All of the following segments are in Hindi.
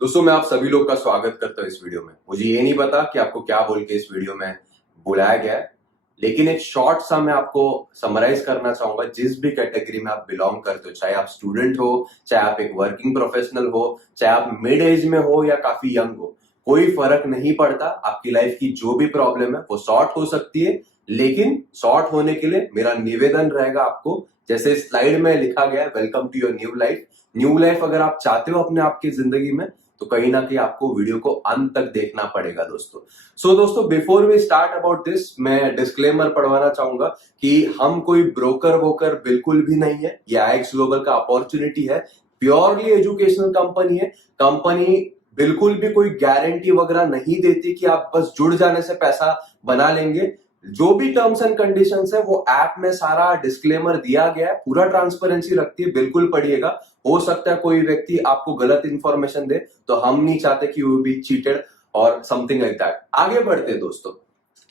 दोस्तों मैं आप सभी लोग का स्वागत करता हूं इस वीडियो में। मुझे ये नहीं पता कि आपको क्या बोल के इस वीडियो में बुलाया गया है, लेकिन एक शॉर्ट सा मैं आपको समराइज करना चाहूंगा। जिस भी कैटेगरी में आप बिलोंग करते हो, चाहे आप स्टूडेंट हो, चाहे आप एक वर्किंग प्रोफेशनल हो, चाहे आप मिड एज में हो या काफी यंग हो, कोई फर्क नहीं पड़ता। आपकी लाइफ की जो भी प्रॉब्लम है वो सॉर्ट हो सकती है, लेकिन सॉर्ट होने के लिए मेरा निवेदन रहेगा आपको, जैसे स्लाइड में लिखा गया है, welcome to your new life. New life अगर आप चाहते हो अपने आपकी जिंदगी में, तो कहीं ना कहीं आपको वीडियो को अंत तक देखना पड़ेगा दोस्तों। दोस्तों before we start about this, मैं डिस्क्लेमर पढ़वाना चाहूंगा कि हम कोई ब्रोकर वोकर बिल्कुल भी नहीं है। ये आईएक्स ग्लोबल का अपॉर्चुनिटी है, प्योरली एजुकेशनल कंपनी है। कंपनी बिल्कुल भी कोई गारंटी वगैरह नहीं देती कि आप बस जुड़ जाने से पैसा बना लेंगे। जो भी टर्म्स एंड कंडीशंस है वो ऐप में सारा डिस्क्लेमर दिया गया है, पूरा ट्रांसपेरेंसी रखती है, बिल्कुल पढ़िएगा। हो सकता है कोई व्यक्ति आपको गलत इंफॉर्मेशन दे, तो हम नहीं चाहते कि यू बी चीटेड और समथिंग लाइक दैट। आगे बढ़ते दोस्तों,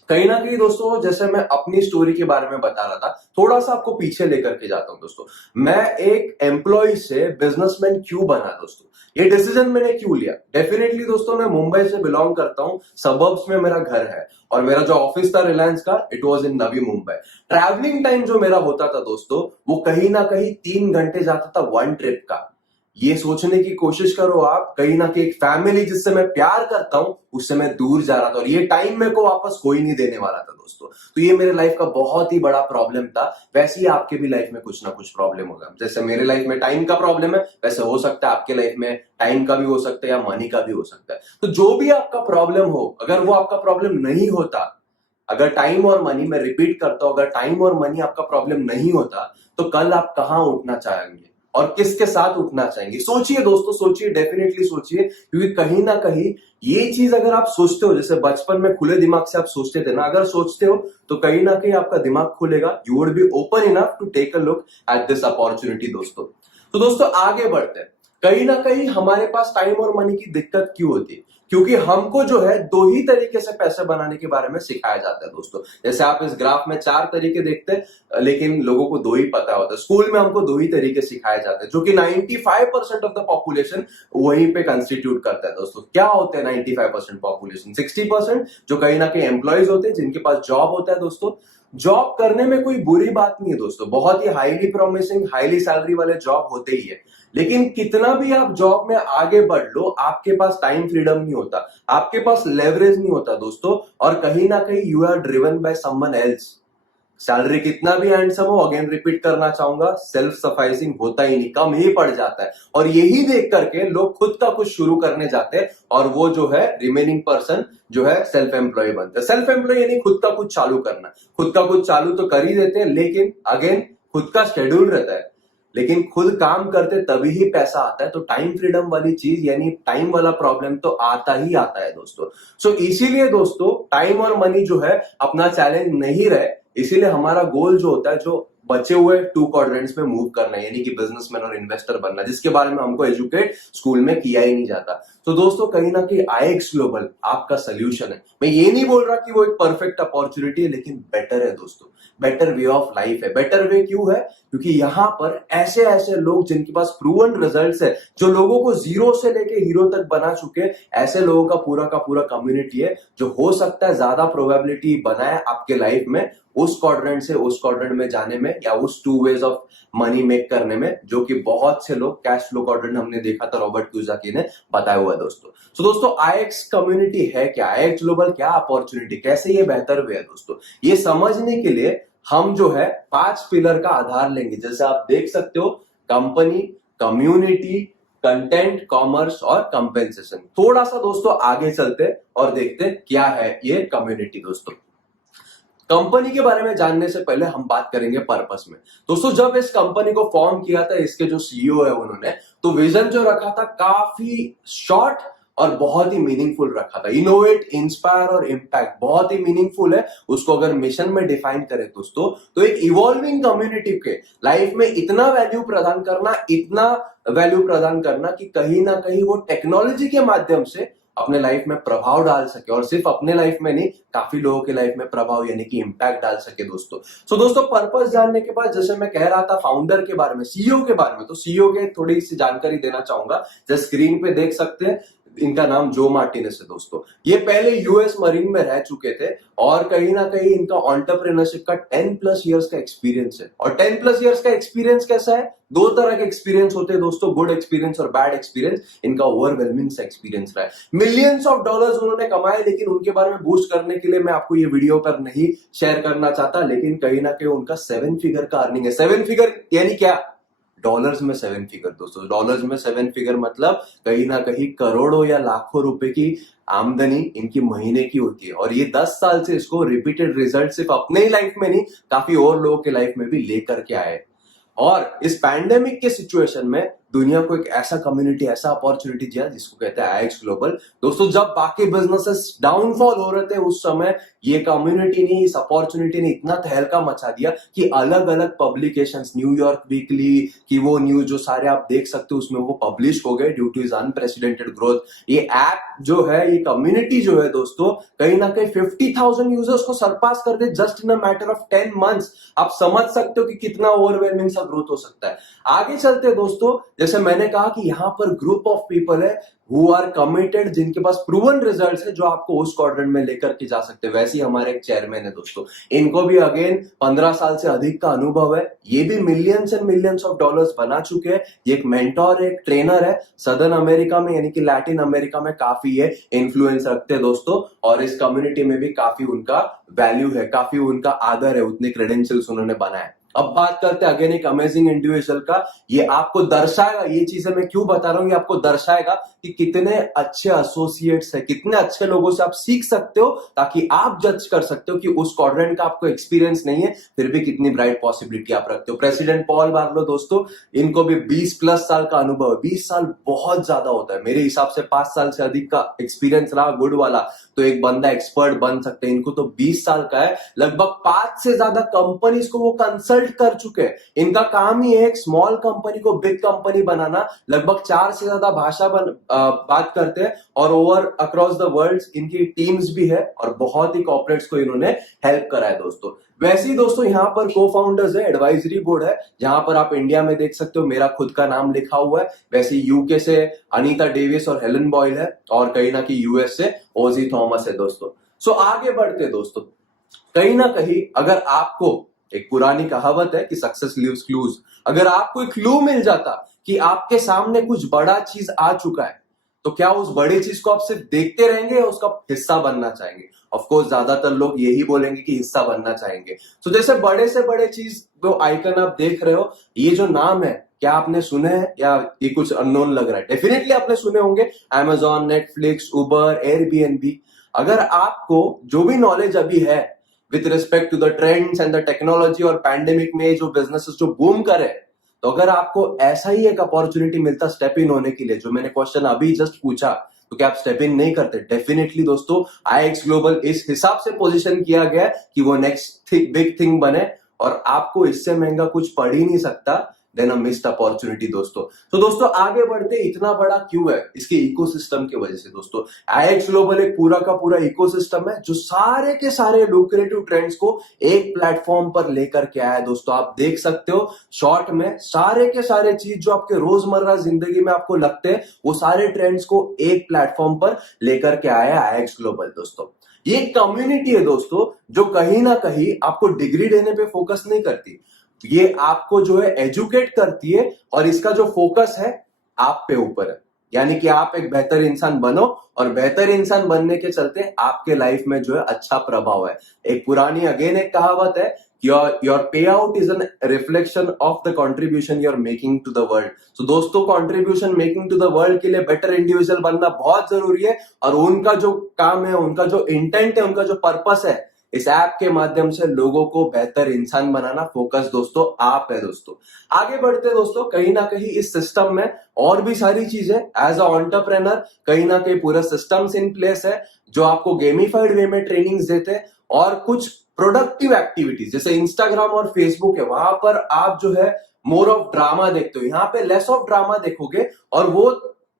कहीं ना कहीं दोस्तों, जैसे मैं अपनी स्टोरी के बारे में बता रहा था, थोड़ा सा आपको पीछे लेकर के जाता हूं दोस्तों। मैं एक एम्प्लॉय से बिजनेसमैन क्यों बना दोस्तों, ये डिसीजन मैंने क्यों लिया। डेफिनेटली दोस्तों, मैं मुंबई से बिलोंग करता हूं, सबर्ब्स में मेरा घर है, और मेरा जो ऑफिस था रिलायंस का, it was in Navi Mumbai. Travelling time जो मेरा होता था दोस्तों, वो कहीं ना कहीं 3 घंटे जाता था वन ट्रिप का। ये सोचने की कोशिश करो आप, कहीं ना कहीं एक फैमिली जिससे मैं प्यार करता हूं उससे मैं दूर जा रहा था, और ये टाइम मेरे को वापस कोई नहीं देने वाला था दोस्तों। तो ये मेरे लाइफ का बहुत ही बड़ा प्रॉब्लम था। वैसे ही आपके भी लाइफ में कुछ ना कुछ प्रॉब्लम होगा। जैसे मेरे लाइफ में टाइम का प्रॉब्लम है, वैसे हो सकता है आपके लाइफ में टाइम का भी हो सकता है या मनी का भी हो सकता है। तो जो भी आपका प्रॉब्लम हो, अगर वो आपका प्रॉब्लम नहीं होता, अगर टाइम और मनी, मैं रिपीट करता हूं, अगर टाइम और मनी आपका प्रॉब्लम नहीं होता, तो कल आप कहां उठना चाहेंगे और किसके साथ उठना चाहेंगे। सोचिए दोस्तों, सोचिए, डेफिनेटली सोचिए, क्योंकि कहीं ना कहीं ये चीज अगर आप सोचते हो, जैसे बचपन में खुले दिमाग से आप सोचते थे ना, अगर सोचते हो तो कहीं ना कहीं आपका दिमाग खुलेगा। You would be open enough to take a look at this opportunity दोस्तों। तो दोस्तों आगे बढ़ते हैं। कहीं ना कहीं हमारे पास टाइम और मनी की दिक्कत क्यों होती है? क्योंकि हमको जो है दो ही तरीके से पैसे बनाने के बारे में सिखाया जाता है दोस्तों। जैसे आप इस ग्राफ में 4 तरीके देखते हैं, लेकिन लोगों को 2 ही पता होता है। स्कूल में हमको 2 ही तरीके सिखाए जाते हैं, जो कि 95% ऑफ द पॉपुलेशन वहीं पे कंस्टिट्यूट करता है दोस्तों। क्या होते हैं 95% पॉपुलेशन? 60% जो कहीं ना कहीं एम्प्लॉयज होते हैं, जिनके पास जॉब होता है दोस्तों। जॉब करने में कोई बुरी बात नहीं है दोस्तों, बहुत ही हाईली प्रोमिसिंग, हाईली सैलरी वाले जॉब होते ही है। लेकिन कितना भी आप जॉब में आगे बढ़ लो, आपके पास टाइम फ्रीडम नहीं होता, आपके पास लेवरेज नहीं होता दोस्तों, और कहीं ना कहीं you are driven by someone else. Salary कितना भी हैंडसम हो, अगेन रिपीट करना चाहूंगा, सेल्फ सफाइसिंग होता ही नहीं, कम ही पड़ जाता है। और यही देख करके लोग खुद का कुछ शुरू करने जाते हैं, और वो जो है रिमेनिंग पर्सन जो है सेल्फ एम्प्लॉय बनते हैं। सेल्फ एम्प्लॉय यानी खुद का कुछ चालू करना। खुद का कुछ चालू तो कर ही देते हैं, लेकिन अगेन खुद का शेड्यूल रहता है, लेकिन खुद काम करते तभी ही पैसा आता है। तो टाइम फ्रीडम वाली चीज, यानी टाइम वाला प्रॉब्लम तो आता ही आता है दोस्तों। इसीलिए दोस्तों, टाइम और मनी जो है अपना चैलेंज नहीं रहे, इसीलिए हमारा गोल जो होता है, जो बचे हुए 2 क्वाड्रेंट्स में मूव करना है, यानी कि बिजनेसमैन और इन्वेस्टर बनना, जिसके बारे में हमको एजुकेट स्कूल में किया ही नहीं जाता। तो दोस्तों कहीं ना कहीं आईएक्स ग्लोबल आपका सोल्यूशन है। मैं ये नहीं बोल रहा कि वो एक परफेक्ट अपॉर्चुनिटी है, लेकिन बेटर है दोस्तों, बेटर वे ऑफ लाइफ है। बेटर वे क्यों है? क्योंकि यहां पर ऐसे ऐसे लोग जिनके पास प्रूवन रिजल्ट्स है, जो लोगों को जीरो से लेके हीरो तक बना चुके, ऐसे लोगों का पूरा कम्युनिटी है, जो हो सकता है ज्यादा प्रोबेबिलिटी बनाए आपके लाइफ में उस क्वाड्रेंट से उस क्वाड्रेंट में जाने में, या उस 2 वेज ऑफ मनी मेक करने में, जो कि बहुत से लोग कैश फ्लो क्वाड्रेंट हमने देखा था, रॉबर्ट कियोसाकी ने बताया हुआ है दोस्तों। दोस्तों आईएक्स कम्युनिटी है क्या, आईएक्स ग्लोबल क्या अपॉर्चुनिटी, कैसे ये बेहतर वे है दोस्तों, ये समझने के लिए हम जो है 5 पिलर का आधार लेंगे। जैसे आप देख सकते हो, कंपनी, कम्युनिटी, कंटेंट, कॉमर्स और कंपेंसेशन। थोड़ा सा दोस्तों आगे चलते और देखते क्या है ये कम्युनिटी दोस्तों। कंपनी के बारे में जानने से पहले हम बात करेंगे पर्पस में। दोस्तों जब इस कंपनी को फॉर्म किया था, इसके जो सीईओ है उन्होंने तो विजन जो रखा था काफी शॉर्ट और बहुत ही मीनिंगफुल रखा था। इनोवेट, इंस्पायर और इम्पैक्ट बहुत ही मीनिंगफुल है। उसको अगर मिशन में डिफाइन करें दोस्तों, तो एक इवॉल्विंग कम्युनिटी के लाइफ में इतना वैल्यू प्रदान करना, इतना वैल्यू प्रदान करना कि कहीं ना कहीं वो टेक्नोलॉजी के माध्यम से अपने लाइफ में प्रभाव डाल सके, और सिर्फ अपने लाइफ में नहीं, काफी लोगों के लाइफ में प्रभाव यानी कि इंपैक्ट डाल सके दोस्तों। दोस्तों पर्पस जानने के बाद, जैसे मैं कह रहा था फाउंडर के बारे में, सीईओ के बारे में, तो सीईओ के थोड़ी सी जानकारी देना चाहूंगा। जैसे स्क्रीन पे देख सकते हैं, इनका नाम जो मार्टिनेस है दोस्तों। ये पहले यूएस मरीन में रह चुके थे और कहीं ना कहीं इनका एंटरप्रेन्योरशिप का 10+ इयर्स का एक्सपीरियंस है। और 10+ इयर्स का एक्सपीरियंस कैसा है? दो तरह के एक्सपीरियंस होते हैं दोस्तों, गुड एक्सपीरियंस और बैड एक्सपीरियंस। इनका ओवरवेलमिंग सा एक्सपीरियंस रहा है, मिलियंस ऑफ डॉलर्स उन्होंने कमाए, लेकिन उनके बारे में बूस्ट करने के लिए मैं आपको ये वीडियो पर नहीं शेयर करना चाहता। लेकिन कहीं ना कहीं उनका 7 फिगर का अर्निंग है। 7 फिगर यानी क्या? डॉलर्स में 7 फिगर दोस्तों। डॉलर्स में 7 फिगर मतलब कहीं ना कहीं करोड़ों या लाखों रुपए की आमदनी इनकी महीने की होती है। और ये 10 साल से इसको रिपीटेड रिजल्ट सिर्फ अपने ही लाइफ में नहीं, काफी और लोगों के लाइफ में भी लेकर के आए। और इस पैंडेमिक के सिचुएशन में दुनिया को एक ऐसा कम्युनिटी, ऐसा अपॉर्चुनिटी दिया जिसको कहते हैं आईएक्स ग्लोबल। दोस्तों जब बाकी बिजनेसेस डाउनफॉल हो रहे थे उस समय ये कम्युनिटी ने, इस अपॉर्चुनिटी ने इतना तहलका मचा दिया कि अलग अलग पब्लिकेशंस, न्यूयॉर्क वीकली की वो न्यूज जो सारे आप देख सकते हो उसमें वो पब्लिश हो गए due two is unprecedented growth. ये ऐप जो है, ये कम्युनिटी जो है दोस्तों, कहीं ना कहीं 50,000 यूजर्स को सरपास कर they just in a matter of 10 months. आप समझ सकते हो कि कितना ओवरवेलमिंग सा ग्रोथ हो सकता है। आगे चलते हैं दोस्तों, जैसे मैंने कहा कि यहां पर ग्रुप ऑफ पीपल है हु आर कमिटेड, जिनके पास प्रूवन रिजल्ट्स है, जो आपको उस क्वाड्रेंट में लेकर के जा सकते हैं। वैसे ही हमारे एक चेयरमैन है दोस्तों, इनको भी अगेन 15 साल से अधिक का अनुभव है। ये भी millions and millions of dollars बना चुके हैं। ये एक मेंटोर है, एक ट्रेनर है। सदर्न अमेरिका में यानी कि लैटिन अमेरिका में काफी है इन्फ्लुएंस रखते हैं दोस्तों, और इस कम्युनिटी में भी काफी उनका वैल्यू है, काफी उनका आदर है, उतने क्रेडेंशियल्स उन्होंने बनाए। अब बात करते हैं अगेन एक अमेजिंग इंडिविजुअल का। ये आपको दर्शाएगा, ये चीजें मैं क्यों बता रहा हूं, ये आपको दर्शाएगा कि कितने अच्छे एसोसिएट्स हैं, कितने अच्छे लोगों से आप सीख सकते हो, ताकि आप जज कर सकते हो कि उस क्वाड्रेंट का आपको एक्सपीरियंस नहीं है फिर भी कितनी ब्राइट पॉसिबिलिटी आप रखते हो। प्रेसिडेंट पॉल बार्लो दोस्तों, इनको भी 20+ साल का अनुभव है। 20 साल बहुत ज्यादा होता है, मेरे हिसाब से 5 साल से अधिक का एक्सपीरियंस रहा गुड वाला तो एक बंदा एक्सपर्ट बन सकते हैं। इनको तो 20 साल का है। लगभग 5 से ज्यादा कंपनीज को वो कंसल्ट कर चुके हैं। इनका काम ही है एक स्मॉल कंपनी को बिग कंपनी बनाना। लगभग 4 से ज्यादा भाषा बात करते हैं और ओवर अक्रॉस द वर्ल्ड इनकी टीम्स भी है और बहुत ही कॉर्पोरेट्स को इन्होंने हेल्प करा है दोस्तों। वैसे ही दोस्तों यहाँ पर को फाउंडर्स है, एडवाइजरी बोर्ड है, जहां पर आप इंडिया में देख सकते हो मेरा खुद का नाम लिखा हुआ है। वैसे यूके से अनीता डेविस और हेलन बॉयल है, और कहीं ना कहीं यूएस से ओजी थॉमस है दोस्तों। सो आगे बढ़ते दोस्तों, कहीं ना कहीं अगर आपको, एक पुरानी कहावत है कि सक्सेस लीव्स क्लूज, अगर आपको एक क्लू मिल जाता कि आपके सामने कुछ बड़ा चीज आ चुका है, तो क्या उस बड़ी चीज को आप सिर्फ देखते रहेंगे या उसका हिस्सा बनना चाहेंगे? ऑफ कोर्स ज्यादातर लोग यही बोलेंगे कि हिस्सा बनना चाहेंगे। तो जैसे बड़े से बड़े चीज जो आइकन आप देख रहे हो, ये जो नाम है, क्या आपने सुने हैं या ये कुछ अननोन लग रहा है? डेफिनेटली आपने सुने होंगे, Amazon, नेटफ्लिक्स, उबर, एयरबीएनबी। अगर आपको जो भी नॉलेज अभी है with respect to the trends and the technology और पैंडेमिक में जो बिजनेसेस जो बूम करे, तो अगर आपको ऐसा ही एक अपॉर्चुनिटी मिलता स्टेप इन होने के लिए, जो मैंने क्वेश्चन अभी जस्ट पूछा, तो क्या आप स्टेप इन नहीं करते? डेफिनेटली दोस्तों, आईएक्स ग्लोबल इस हिसाब से पोजीशन किया गया कि वो नेक्स्ट बिग थिंग बने, और आपको इससे महंगा कुछ पड़ ही नहीं सकता देन अ मिस्ड अपॉर्चुनिटी दोस्तों। तो दोस्तों आगे बढ़ते, इतना बड़ा क्यों है? इसके इकोसिस्टम की वजह से दोस्तों। आईएक्स ग्लोबल एक पूरा का पूरा इकोसिस्टम है जो सारे के सारे लुक्रेटिव ट्रेंड्स को एक प्लेटफॉर्म पर लेकर के आया है दोस्तों। आप देख सकते हो शॉर्ट में सारे के सारे चीज जो आपके रोजमर्रा जिंदगी में आपको लगते हैं, वो सारे ट्रेंड्स को एक प्लेटफॉर्म पर लेकर के आया है आईएक्स ग्लोबल दोस्तों। ये कम्युनिटी है दोस्तों जो कहीं ना कहीं आपको डिग्री देने पे फोकस नहीं करती, ये आपको जो है एजुकेट करती है, और इसका जो फोकस है आप पे ऊपर है। यानी कि आप एक बेहतर इंसान बनो, और बेहतर इंसान बनने के चलते आपके लाइफ में जो है अच्छा प्रभाव है। एक पुरानी अगेन एक कहावत है, your pay out is an reflection of the contribution you are making to the world. तो दोस्तों contribution making to the world के लिए बेटर इंडिविजुअल बनना बहुत जरूरी है, और उनका जो काम है, उनका जो इंटेंट है, उनका जो पर्पस है, इस ऐप के माध्यम से लोगों को बेहतर इंसान बनाना, फोकस दोस्तों आप है दोस्तों। आगे बढ़ते दोस्तों, कहीं ना कहीं इस सिस्टम में और भी सारी चीजें एज अ एंटरप्रेन्योर, कहीं ना कहीं पूरा सिस्टम्स इन प्लेस है जो आपको गेमिफाइड वे में ट्रेनिंग्स देते हैं, और कुछ प्रोडक्टिव एक्टिविटीज जैसे इंस्टाग्राम और फेसबुक है, वहां पर आप जो है मोर ऑफ ड्रामा देखते हो, यहाँ पे लेस ऑफ ड्रामा देखोगे, और वो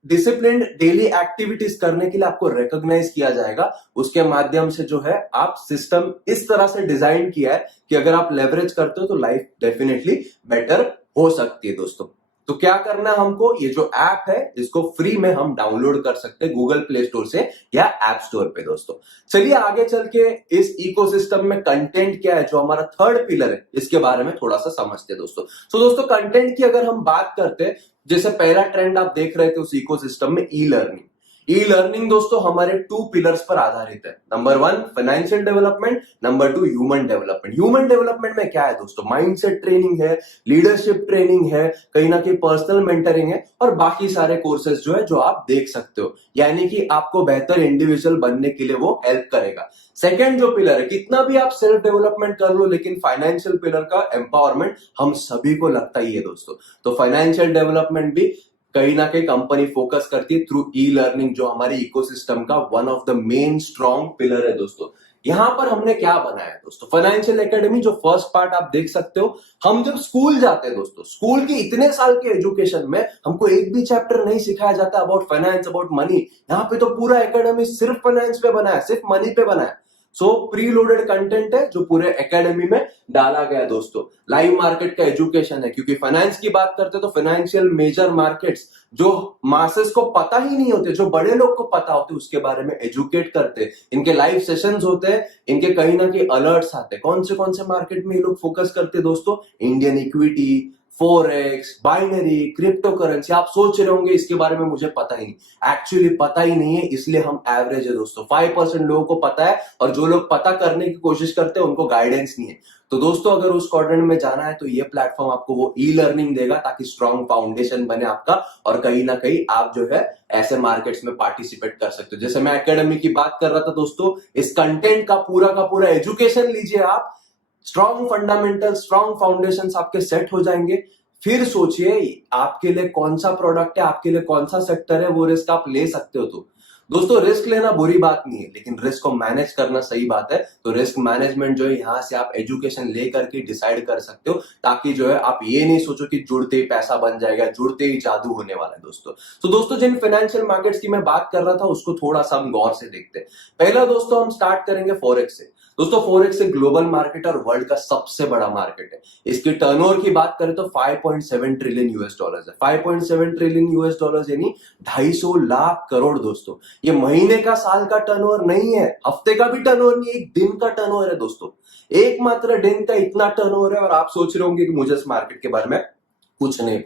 डिसिप्लिन्ड डेली एक्टिविटीज करने के लिए आपको रिकॉग्नाइज किया जाएगा। उसके माध्यम से जो है आप सिस्टम इस तरह से डिजाइन किया है कि अगर आप लेवरेज करते हो तो लाइफ डेफिनेटली बेटर हो सकती है दोस्तों। तो क्या करना है हमको, ये जो ऐप है इसको फ्री में हम डाउनलोड कर सकते हैं गूगल प्ले स्टोर से या ऐप स्टोर पे दोस्तों। चलिए आगे चल के इस इकोसिस्टम में कंटेंट क्या है, जो हमारा थर्ड पिलर है, इसके बारे में थोड़ा सा समझते हैं दोस्तों। तो दोस्तों कंटेंट की अगर हम बात करते हैं, जैसे पहला ट्रेंड आप देख रहे थे उस इकोसिस्टम में, ई लर्निंग। ई लर्निंग दोस्तों हमारे 2 पिलर्स पर आधारित है। Number 1 financial development, number 2 human development. Human development में क्या है दोस्तों, माइंडसेट ट्रेनिंग है, लीडरशिप ट्रेनिंग है, कहीं ना कहीं पर्सनल मेंटरिंग है, और बाकी सारे कोर्सेज जो है जो आप देख सकते हो, यानी कि आपको बेहतर इंडिविजुअल बनने के लिए वो हेल्प करेगा। सेकेंड जो पिलर है, कितना भी आप सेल्फ डेवलपमेंट कर लो, लेकिन फाइनेंशियल पिलर का एम्पावरमेंट हम सभी को लगता ही है दोस्तों। तो फाइनेंशियल डेवलपमेंट भी कहीं ना कहीं कंपनी फोकस करती है थ्रू ई लर्निंग, जो हमारे इकोसिस्टम का one of the main strong pillar है दोस्तों। यहां पर हमने क्या बनाया दोस्तों, फाइनेंशियल एकेडमी, जो फर्स्ट पार्ट आप देख सकते हो। हम जब स्कूल जाते हैं दोस्तों, स्कूल के इतने साल के एजुकेशन में हमको एक भी चैप्टर नहीं सिखाया जाता अबाउट फाइनेंस, अबाउट मनी। यहाँ पे तो पूरा एकेडमी सिर्फ फाइनेंस पे बना है, सिर्फ मनी पे बना है। सो प्री लोडेड कंटेंट है जो पूरे एकेडमी में डाला गया दोस्तों। लाइव मार्केट का एजुकेशन है, क्योंकि फाइनेंस की बात करते तो फाइनेंशियल मेजर मार्केट्स जो मासेस को पता ही नहीं होते, जो बड़े लोग को पता होते, उसके बारे में एजुकेट करते। इनके लाइव सेशंस होते हैं, इनके कहीं ना कहीं अलर्ट्स आते। कौन से मार्केट में ये लोग फोकस करते दोस्तों, Indian equity, forex, binary, crypto currency. आप सोच रहे होंगे इसके बारे में मुझे पता ही नहीं। एक्चुअली पता ही नहीं है, इसलिए हम एवरेज है दोस्तों। 5% लोगों को पता है, और जो लोग पता करने की कोशिश करते हैं उनको गाइडेंस नहीं है। तो दोस्तों अगर उस क्वाड्रेंट में जाना है तो ये प्लेटफॉर्म आपको वो ई लर्निंग देगा, ताकि स्ट्रॉन्ग फाउंडेशन बने आपका, और कहीं ना कहीं आप जो है ऐसे मार्केट्स में पार्टिसिपेट कर सकते हो। जैसे मैं एकेडमी की बात कर रहा था दोस्तों, इस कंटेंट का पूरा एजुकेशन लीजिए आप। स्ट्रॉन्ग फंडामेंटल, स्ट्रॉन्ग फाउंडेशंस आपके सेट हो जाएंगे। फिर सोचिए आपके लिए कौन सा प्रोडक्ट है, आपके लिए कौन सा सेक्टर है, वो रिस्क आप ले सकते हो। तो दोस्तों रिस्क लेना बुरी बात नहीं है, लेकिन रिस्क को मैनेज करना सही बात है। तो रिस्क मैनेजमेंट जो है यहां से आप एजुकेशन लेकर के डिसाइड कर सकते हो, ताकि जो है आप ये नहीं सोचो कि जुड़ते ही पैसा बन जाएगा, जुड़ते ही जादू होने वाला है दोस्तों। तो दोस्तों जिन फाइनेंशियल मार्केट्स की मैं बात कर रहा था उसको थोड़ा सा हम गौर से देखते हैं। पहला दोस्तों हम स्टार्ट करेंगे फॉरेक्स से। दोस्तों फॉरेक्स एक ग्लोबल मार्केट और वर्ल्ड का सबसे बड़ा मार्केट है। इसकी टर्नओवर की बात करें तो 5.7 ट्रिलियन यूएस डॉलर्स है। 5.7 ट्रिलियन यूएस डॉलर्स यानी 250 लाख करोड़ दोस्तों। ये महीने का, साल का टर्नओवर नहीं है, हफ्ते का भी टर्नओवर नहीं है, एक दिन का टर्नओवर है दोस्तों। एकमात्र दिन का इतना टर्नओवर है, और आप सोच रहे होंगे कि मुझे इस मार्केट के बारे में कुछ नहीं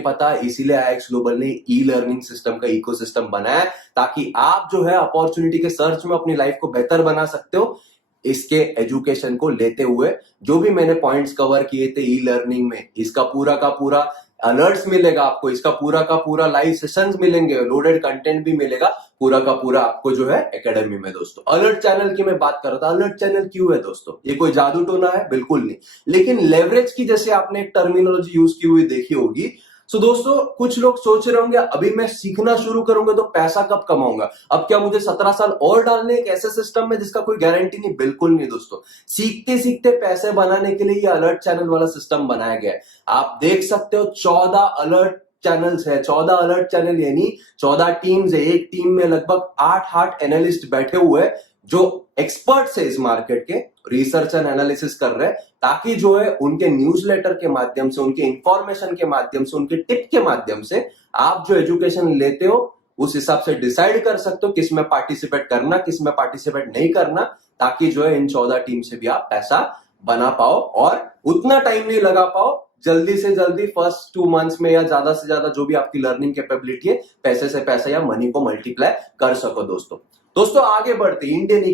पता। इसीलिए आईएक्स ग्लोबल ने ई लर्निंग सिस्टम का इकोसिस्टम बनाया, ताकि आप जो है अपॉर्चुनिटी के सर्च में अपनी लाइफ को बेहतर बना सकते हो। इसके एजुकेशन को लेते हुए जो भी मैंने पॉइंट्स कवर किए थे ई लर्निंग में, इसका पूरा का पूरा अलर्ट्स मिलेगा आपको, इसका पूरा का पूरा लाइव सेशंस मिलेंगे, लोडेड कंटेंट भी मिलेगा, पूरा का पूरा आपको जो है एकेडमी में दोस्तों। अलर्ट चैनल की मैं बात कर रहा था। अलर्ट चैनल क्यों है दोस्तों, ये कोई जादू टोना है? बिल्कुल नहीं। लेकिन लेवरेज की जैसे आपने एक टर्मिनोलॉजी यूज की हुई देखी होगी। सो दोस्तों कुछ लोग सोच रहे होंगे अभी मैं सीखना शुरू करूंगा तो पैसा कब कमाऊंगा, अब क्या मुझे 17 साल और डालने एक ऐसे सिस्टम में जिसका कोई गारंटी नहीं? बिल्कुल नहीं दोस्तों। सीखते सीखते पैसे बनाने के लिए ये अलर्ट चैनल वाला सिस्टम बनाया गया है। आप देख सकते हो 14 अलर्ट चैनल्स है। 14 अलर्ट चैनल यानी 14 टीम्स है। एक टीम में लगभग 8 एनालिस्ट बैठे हुए हैं, जो एक्सपर्ट्स है इस मार्केट के, रिसर्च एंड एनालिसिस कर रहे हैं, ताकि जो है उनके न्यूज़लेटर के माध्यम से, उनके इंफॉर्मेशन के माध्यम से, उनके टिप के माध्यम से आप जो एजुकेशन लेते हो उस हिसाब से डिसाइड कर सकते हो किस में पार्टिसिपेट करना, किस में पार्टिसिपेट नहीं करना, ताकि जो है इन 14 टीम से भी आप पैसा बना पाओ और उतना टाइम नहीं लगा पाओ। जल्दी से जल्दी फर्स्ट 2 मंथ्स में या ज्यादा से ज्यादा जो भी आपकी लर्निंग कैपेबिलिटी है, पैसे से पैसा या मनी को मल्टीप्लाई कर सको दोस्तों आगे बढ़ते। इंडियन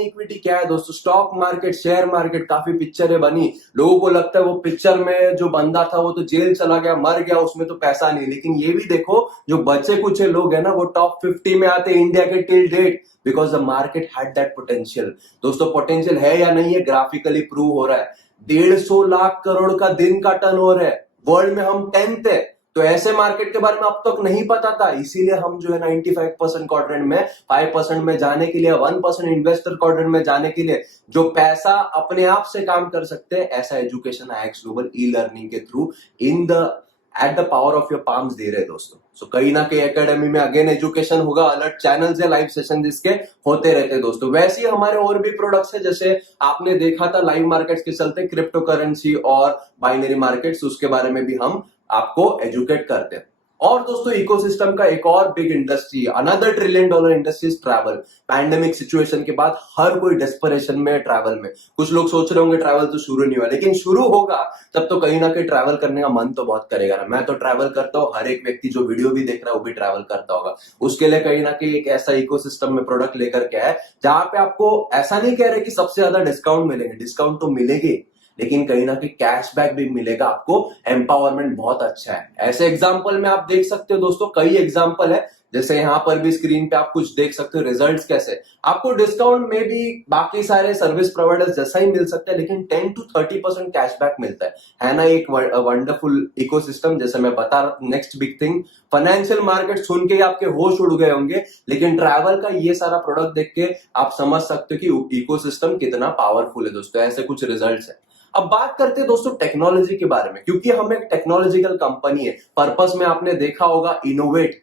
इक्विटी क्या है दोस्तों? Stock market, share market. काफी पिक्चरें बनी, लोगों को लगता है वो पिक्चर में जो बंदा था वो तो जेल चला गया, मर गया, उसमें तो पैसा नहीं। लेकिन ये भी देखो जो बचे कुछ लोग है ना, वो टॉप 50 में आते इंडिया के till date, because the market had that potential. दोस्तों पोटेंशियल है या नहीं है, ग्राफिकली प्रूव हो रहा है। 150 लाख करोड़ का दिन का टर्नओवर है, वर्ल्ड में हम 10th है। तो ऐसे मार्केट के बारे में अब तक नहीं पता था, इसीलिए हम जो है 95% क्वाड्रेंट में 5% में जाने के लिए, 1% इन्वेस्टर क्वाड्रेंट में जाने के लिए, जो पैसा अपने आप से काम कर सकते हैं, ऐसा education I X global e learning के through at the power of your palms दे रहे दोस्तों। सो कहीं ना कहीं एकेडमी में अगेन एजुकेशन होगा, अलर्ट चैनल से लाइव सेशन जिसके होते रहते दोस्तों। वैसे ही हमारे और भी प्रोडक्ट्स है, जैसे आपने देखा था लाइव मार्केट्स के चलते क्रिप्टो करेंसी और बाइनरी मार्केट्स, उसके बारे में भी हम आपको एजुकेट करते हैं। और दोस्तों इकोसिस्टम का एक और big industry, another $1 trillion industry is travel. Pandemic situation के बाद हर कोई डेस्परेशन में ट्रैवल में। कुछ लोग सोच रहे होंगे ट्रैवल तो शुरू नहीं हुआ, लेकिन शुरू होगा तब तो कहीं ना कहीं ट्रैवल करने का मन तो बहुत करेगा ना। मैं तो ट्रैवल करता हूँ, हर एक व्यक्ति जो वीडियो भी देख रहा है वो भी ट्रैवल करता होगा। उसके लिए कहीं ना कहीं एक ऐसा इकोसिस्टम में प्रोडक्ट लेकर के है जहां पे आपको ऐसा नहीं कह रहे कि सबसे ज्यादा डिस्काउंट मिलेंगे, डिस्काउंट तो मिलेगी, लेकिन कहीं ना कहीं कैशबैक भी मिलेगा आपको। एम्पावरमेंट बहुत अच्छा है। ऐसे एग्जांपल में आप देख सकते हो दोस्तों, कई एग्जांपल है, जैसे यहां पर भी स्क्रीन पे आप कुछ देख सकते हो रिजल्ट्स कैसे। आपको डिस्काउंट में भी बाकी सारे सर्विस प्रोवाइडर्स जैसा ही मिल सकता है, लेकिन 10 to 30% कैशबैक मिलता है ना। एक वंडरफुल इकोसिस्टम, जैसे मैं बता रहा हूं। Next big thing, financial market सुन के आपके होश उड़ गए होंगे, लेकिन ट्रैवल का ये सारा प्रोडक्ट देख के आप समझ सकते हो कि इकोसिस्टम कितना पावरफुल है दोस्तों। ऐसे कुछ रिजल्ट्स है। अब बात करते हैं दोस्तों टेक्नोलॉजी के बारे में, क्योंकि हम एक टेक्नोलॉजिकल कंपनी है। पर्पस में आपने देखा होगा इनोवेट,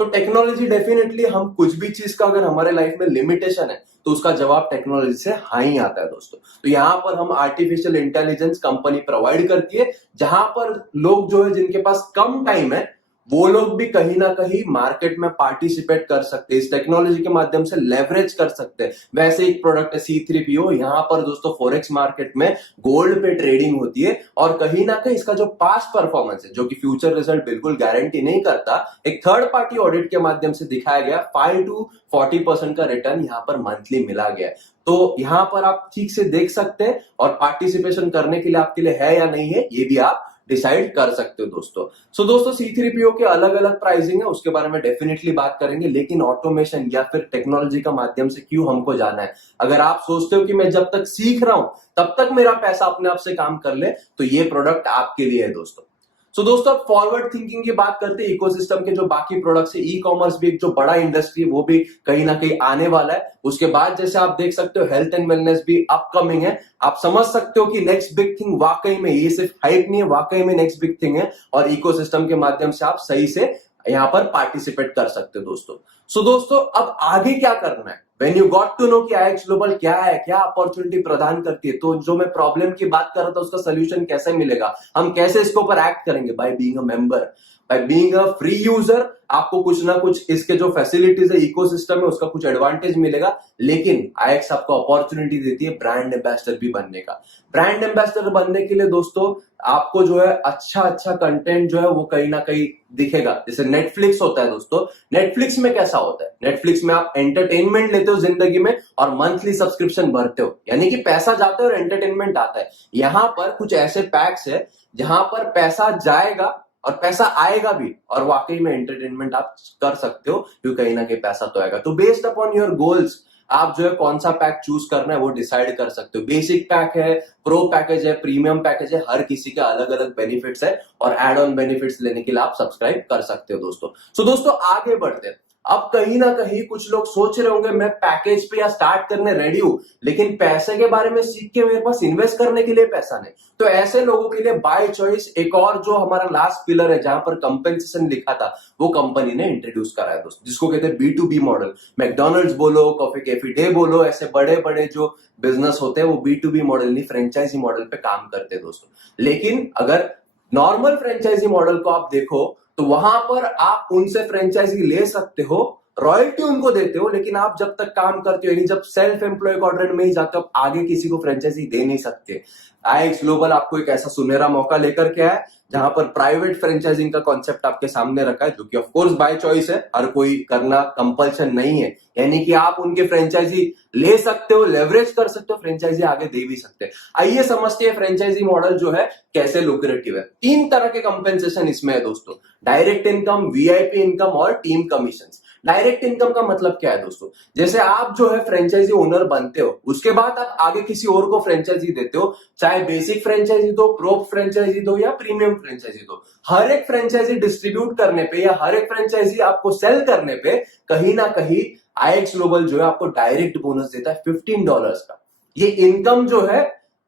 तो टेक्नोलॉजी डेफिनेटली, हम कुछ भी चीज का अगर हमारे लाइफ में लिमिटेशन है तो उसका जवाब टेक्नोलॉजी से हाँ ही आता है दोस्तों। तो यहां पर हम आर्टिफिशियल इंटेलिजेंस कंपनी प्रोवाइड करती है, जहां पर लोग जो है जिनके पास कम टाइम है वो लोग भी कहीं ना कहीं मार्केट में पार्टिसिपेट कर सकते हैं, इस टेक्नोलॉजी के माध्यम से लेवरेज कर सकते हैं। वैसे एक प्रोडक्ट है C3PO, यहां पर दोस्तों फॉरेक्स मार्केट में गोल्ड पे ट्रेडिंग होती है, और कहीं ना कहीं इसका जो पास्ट परफॉर्मेंस है, जो कि फ्यूचर रिजल्ट बिल्कुल गारंटी नहीं करता, एक थर्ड पार्टी ऑडिट के माध्यम से दिखाया गया 5 to 40% का रिटर्न यहां पर मंथली मिला गया है। तो यहां पर आप ठीक से देख सकते हैं, और पार्टिसिपेशन करने के लिए आपके लिए है या नहीं है ये भी आप डिसाइड कर सकते हो दोस्तों। सो दोस्तों C3PO के अलग अलग प्राइसिंग है, उसके बारे में डेफिनेटली बात करेंगे, लेकिन ऑटोमेशन या फिर टेक्नोलॉजी का माध्यम से क्यों हमको जाना है। अगर आप सोचते हो कि मैं जब तक सीख रहा हूं तब तक मेरा पैसा अपने आप से काम कर ले, तो ये प्रोडक्ट आपके लिए है दोस्तों। सो दोस्तों अब फॉरवर्ड थिंकिंग की बात करते हैं, इकोसिस्टम के जो बाकी प्रोडक्ट्स है, ई कॉमर्स भी एक जो बड़ा इंडस्ट्री है वो भी कहीं ना कहीं आने वाला है। उसके बाद जैसे आप देख सकते हो हेल्थ एंड वेलनेस भी अपकमिंग है। आप समझ सकते हो कि नेक्स्ट बिग थिंग वाकई में, ये सिर्फ हाइप नहीं है, वाकई में नेक्स्ट बिग थिंग है, और इकोसिस्टम के माध्यम से आप सही से यहां पर पार्टिसिपेट कर सकते हो दोस्तों। सो दोस्तों अब आगे क्या करना है, When you got to know कि IX ग्लोबल क्या है, क्या अपॉर्चुनिटी प्रदान करती है, तो जो मैं प्रॉब्लम की बात कर रहा था उसका सोल्यूशन कैसे मिलेगा, हम कैसे इसके ऊपर एक्ट करेंगे, by being a member, by being a free user. आपको कुछ ना कुछ इसके जो फैसिलिटीज है, इकोसिस्टम है, उसका कुछ एडवांटेज मिलेगा, लेकिन IX आपको अपॉर्चुनिटी देती है ब्रांड एम्बेसडर भी बनने का। ब्रांड एम्बेसडर बनने के लिए दोस्तों आपको जो है अच्छा कंटेंट जो है वो कहीं ना कहीं दिखेगा। जैसे नेटफ्लिक्स होता है दोस्तों, नेटफ्लिक्स में कैसा होता है, नेटफ्लिक्स में आप एंटरटेनमेंट लेते हो जिंदगी में और मंथली सब्सक्रिप्शन भरते हो, यानी कि पैसा जाता है और एंटरटेनमेंट आता है। यहां पर कुछ ऐसे पैक्स है जहां पर पैसा जाएगा और पैसा आएगा भी, और वाकई में एंटरटेनमेंट आप कर सकते हो, क्योंकि कहीं ना कहीं पैसा तो आएगा। तो बेस्ड अपॉन योर गोल्स आप जो है कौन सा पैक चूज करना है वो डिसाइड कर सकते हो। बेसिक पैक है, प्रो पैकेज है, प्रीमियम पैकेज है, हर किसी के अलग अलग बेनिफिट्स है, और एड ऑन बेनिफिट्स लेने के लिए आप सब्सक्राइब कर सकते हो दोस्तों। सो दोस्तों आगे बढ़ते हैं। अब कहीं ना कहीं कुछ लोग सोच रहे होंगे मैं पैकेज पे या स्टार्ट करने रेडी हूं, लेकिन पैसे के बारे में सीख के मेरे पास इन्वेस्ट करने के लिए पैसा नहीं। तो ऐसे लोगों के लिए बाय चॉइस एक और जो हमारा लास्ट पिलर है जहां पर कंपेंसेशन लिखा था, वो कंपनी ने इंट्रोड्यूस करा है दोस्तों, जिसको कहते हैं B2B मॉडल। मैकडॉनल्ड्स बोलो, कॉफी कैफे डे बोलो, ऐसे बड़े बड़े जो बिजनेस होते हैं वो B2B मॉडल नहीं, फ्रेंचाइजी मॉडल पे काम करते हैं दोस्तों। लेकिन अगर नॉर्मल फ्रेंचाइजी मॉडल को आप देखो तो वहां पर आप उनसे फ्रेंचाइजी ले सकते हो, रॉयल्टी उनको देते हो, लेकिन आप जब तक काम करते हो, यानी जब सेल्फ एम्प्लॉय क्वाड्रेंट में ही जाते हो, आप आगे किसी को फ्रेंचाइजी दे नहीं सकते। IX ग्लोबल आपको एक ऐसा सुनहरा मौका लेकर के है जहां पर प्राइवेट फ्रेंचाइजिंग का कॉन्सेप्ट आपके सामने रखा है, जो कि ऑफ कोर्स बाय चॉइस है, हर कोई करना कंपल्शन नहीं है, यानी कि आप उनके फ्रेंचाइजी ले सकते हो, लेवरेज कर सकते हो, फ्रेंचाइजी आगे दे भी सकते हैं। आइए समझते हैं फ्रेंचाइजी मॉडल जो है कैसे लुक्रेटिव है। 3 तरह के कंपेंसेशन इसमें है दोस्तों, डायरेक्ट इनकम, VIP इनकम और टीम कमीशन। डायरेक्ट इनकम का मतलब क्या है दोस्तों, जैसे आप जो है फ्रेंचाइजी ओनर बनते हो, उसके बाद आप आगे किसी और को फ्रेंचाइजी देते हो, चाहे बेसिक फ्रेंचाइजी दो, प्रो फ्रेंचाइजी दो या प्रीमियम फ्रेंचाइजी दो। हर एक फ्रेंचाइजी डिस्ट्रीब्यूट करने पे या हर एक फ्रेंचाइजी आपको सेल करने पे कहीं ना कहीं IX ग्लोबल जो है आपको डायरेक्ट बोनस देता है $15 का। ये इनकम जो है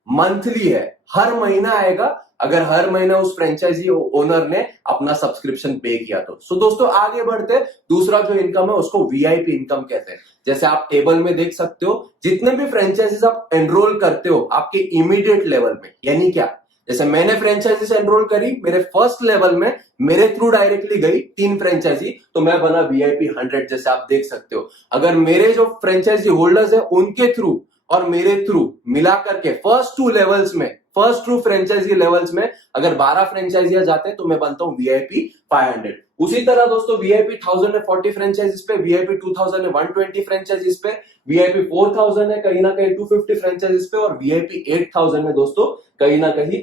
मंथली है, हर महीना आएगा, अगर हर महीना उस फ्रेंचाइजी ओनर ने अपना सब्सक्रिप्शन पे किया तो। सो दोस्तों आगे बढ़ते, दूसरा जो इनकम है उसको VIP इनकम कहते हैं। जैसे आप टेबल में देख सकते हो, जितने भी फ्रेंचाइजीज आप एनरोल करते हो आपके इमीडिएट लेवल में, यानी क्या, जैसे मैंने फ्रेंचाइजीज एनरोल करी, मेरे फर्स्ट लेवल में मेरे थ्रू डायरेक्टली गई 3 फ्रेंचाइजी, तो मैं बना VIP 100, जैसे आप देख सकते हो। अगर मेरे जो फ्रेंचाइजी होल्डर्स है उनके थ्रू और मेरे थ्रू मिला करके फर्स्ट 2 लेवल्स में, फर्स्ट 2 फ्रेंचाइजी लेवल्स में अगर 12 फ्रेंचाइजियां जाते हैं तो मैं बनता हूं VIP 500। उसी तरह दोस्तों VIP 1000 है 40 फ्रेंचाइजीज पे, VIP 2000 है 120 फ्रेंचाइजीज पे, VIP 4000 है कहीं ना कहीं 250 फ्रेंचाइजीज पे, और VIP 8000 है दोस्तों कहीं ना कहीं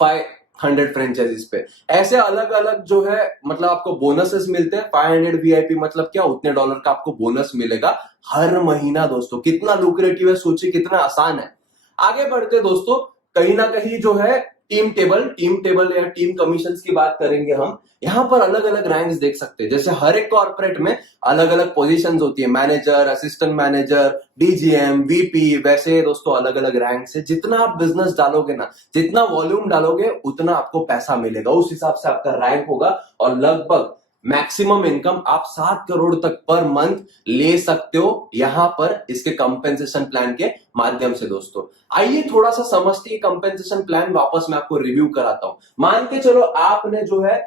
500 फ्रेंचाइजीज पे। ऐसे अलग अलग जो है मतलब आपको बोनसेस मिलते हैं। 500 VIP मतलब क्या, उतने डॉलर का आपको बोनस मिलेगा हर महीना दोस्तों। कितना लुक्रेटिव है, सोचिए कितना आसान है। आगे बढ़ते दोस्तों, कहीं ना कहीं जो है टीम टेबल या टीम कमीशंस की बात करेंगे हम। यहां पर अलग अलग रैंक्स देख सकते हैं। जैसे हर एक कॉर्पोरेट में अलग अलग पोजीशंस होती है, manager, assistant manager, DGM, VP, वैसे दोस्तों अलग अलग रैंक से जितना आप बिजनेस डालोगे ना, जितना वॉल्यूम डालोगे उतना आपको पैसा मिलेगा, उस हिसाब से आपका रैंक होगा। और लगभग मैक्सिमम इनकम आप 7 करोड़ तक पर मंथ ले सकते हो यहां पर इसके कंपेंसेशन प्लान के माध्यम से दोस्तों। आइए थोड़ा सा समझते हैं कंपेंसेशन प्लान, वापस मैं आपको रिव्यू कराता हूं। मान के चलो आपने जो है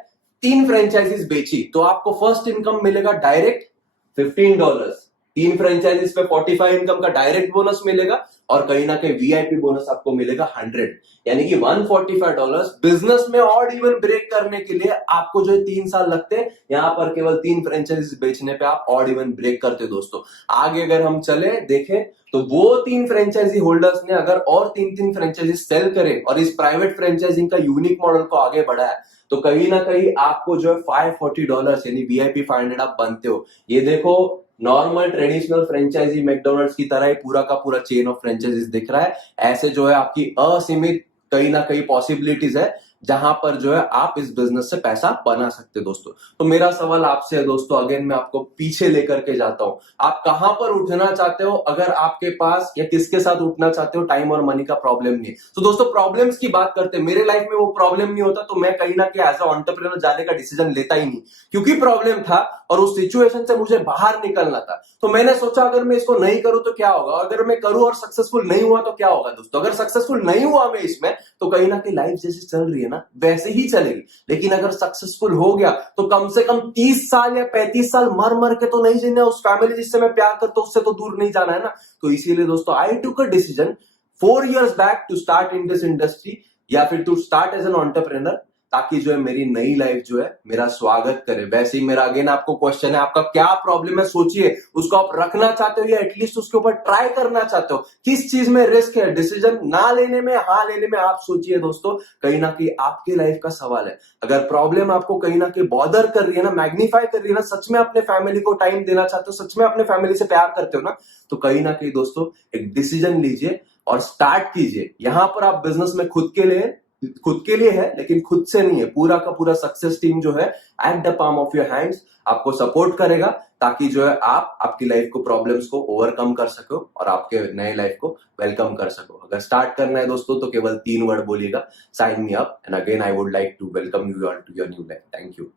3 फ्रेंचाइजीज बेची, तो आपको फर्स्ट इनकम मिलेगा डायरेक्ट $15। 3 फ्रेंचाइजीज पे 45 इनकम का डायरेक्ट बोनस मिलेगा, और कहीं ना कहीं VIP बोनस आपको मिलेगा 100, यानी कि $145। बिजनेस में ऑड इवन ब्रेक करने के लिए आपको जो 3 साल लगते हैं, यहां पर केवल 3 फ्रेंचाइजीज बेचने पे आप ऑड इवन ब्रेक करते हो दोस्तों। आगे अगर हम चले देखें तो वो 3 फ्रेंचाइजी होल्डर्स ने अगर और 3 फ्रेंचाइजी सेल करे और इस प्राइवेट फ्रेंचाइजिंग का यूनिक मॉडल को आगे बढ़ाया, तो कहीं ना कहीं आपको जो है $540 यानी VIP 500 आप बनते हो। ये देखो नॉर्मल ट्रेडिशनल फ्रेंचाइजी मैकडोनल्ड्स की तरह ही पूरा का पूरा चेन ऑफ फ्रेंचाइजीज दिख रहा है। ऐसे जो है आपकी असीमित कहीं ना कहीं पॉसिबिलिटीज है जहां पर जो है आप इस बिजनेस से पैसा बना सकते हो दोस्तों। तो मेरा सवाल आपसे है दोस्तों, अगेन मैं आपको पीछे लेकर के जाता हूं, आप कहां पर उठना चाहते हो? अगर आपके पास या किसके साथ उठना चाहते हो, टाइम और मनी का प्रॉब्लम नहीं है तो दोस्तों प्रॉब्लम्स की बात करते हैं। मेरे लाइफ में वो प्रॉब्लम नहीं होता तो मैं कहीं ना कहीं एज अ एंटरप्रेन्योर जाने का डिसीजन लेता ही नहीं, क्योंकि प्रॉब्लम था और उस सिचुएशन से मुझे बाहर निकलना था। तो मैंने सोचा अगर मैं इसको नहीं करूं तो क्या होगा, अगर मैं करूं और सक्सेसफुल नहीं हुआ तो क्या होगा दोस्तों। अगर सक्सेसफुल नहीं हुआ मैं इसमें, तो कहीं ना कहीं लाइफ जैसे चल रही है ना वैसे ही चलेगी। लेकिन अगर सक्सेसफुल हो गया तो कम से कम 30 साल या 35 साल मर मर के तो नहीं जीना, उस फैमिली जिससे मैं प्यार करता हूं उससे तो दूर नहीं जाना है ना। तो इसीलिए दोस्तों I took a decision 4 years back to start in this industry, या फिर to start as an entrepreneur, ताकि जो है मेरी नई लाइफ जो है मेरा स्वागत करे। वैसे ही मेरा अगेन आपको क्वेश्चन है, आपका क्या प्रॉब्लम है सोचिए, उसको आप रखना चाहते हो या एटलीस्ट उसके ऊपर ट्राई करना चाहते हो। किस चीज में रिस्क है, डिसीजन ना लेने में, हाँ लेने में, आप सोचिए दोस्तों। कहीं ना कहीं आपके लाइफ का सवाल है। अगर प्रॉब्लम आपको कहीं ना कहीं बॉदर कर रही है ना, मैग्नीफाई कर रही है ना, सच में अपने फैमिली को टाइम देना चाहते हो, सच में अपने फैमिली से प्यार करते हो ना, तो कहीं ना कहीं दोस्तों एक डिसीजन लीजिए और स्टार्ट कीजिए। यहां पर आप बिजनेस में खुद के लिए है लेकिन खुद से नहीं है। पूरा का पूरा सक्सेस टीम जो है at the palm of your hands आपको सपोर्ट करेगा, ताकि जो है आप आपकी लाइफ को, प्रॉब्लम्स को ओवरकम कर सको और आपके नए लाइफ को वेलकम कर सको। अगर स्टार्ट करना है दोस्तों तो केवल 3 वर्ड बोलिएगा, sign me up, and again I would like to welcome you all to your new life. Thank you.